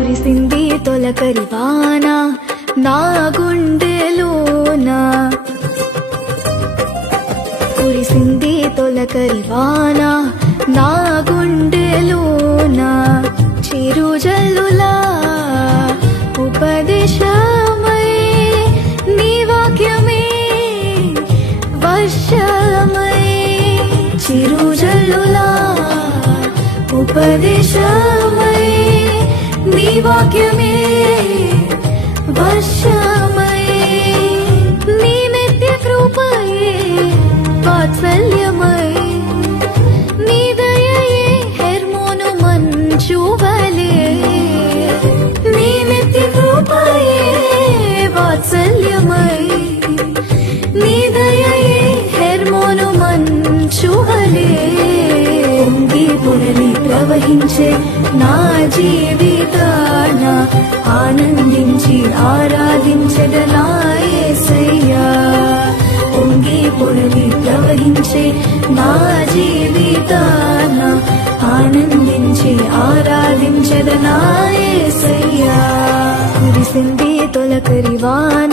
కురిసింది తొలకరి వాన నా గుండెలోన కురిసింది తొలకరి వాన నా గుండెలోన చిరుజల్లులా ఉపదేశమై నీ వాక్యమే వర్షమై చిరుజల్లులా ఉపదేశమై నీ వాక్యమే వర్షమై నీ నిత్య కృపయే వాత్సల్యమై నీ దయయే హెర్మోను మంచువలే నీ నిత్య కృపయే వాత్సల్యమై నీ దయయే హెర్మోను మంచువలే పొంగి పొరలి ప్రవహించే నా జీవితాన ఆనందించి ఆరాధించెదనా యేసయ్యా పొంగి పొరలి ప్రవహించే నా జీవితాన ఆనందించి ఆరాధించెదనా యేసయ్యా కురిసింది తొలకరి వాన